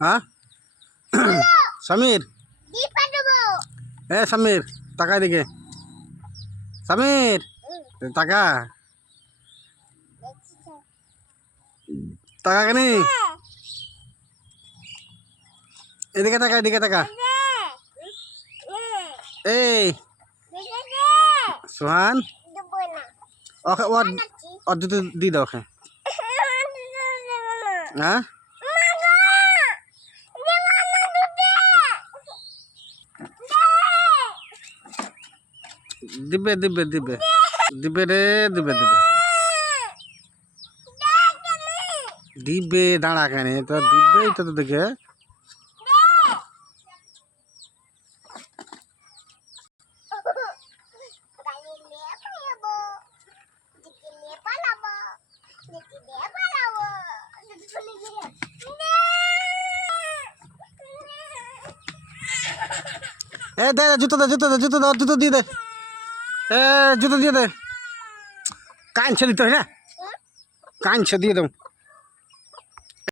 হ্যাঁ সমীর সমীর টাকা দিকে সমীর টাকা টাকা কেন এদিকে টাকা এদিকে টাকা এই সোহান ওকে ওর জুতো দিয়ে দাও ওকে হ্যাঁ দিবে দিবে দিবে দিবে রে দিবে দিবে দিবে দাঁড়া কেন তো দিবেই তো দেখে এ দে জুতো দে জুতো দে জুতো দাও জুতো দিয়ে দে জুতো দিয়ে দে কাঁচছে দিতে হয় না কাঁচছে দিয়ে দাও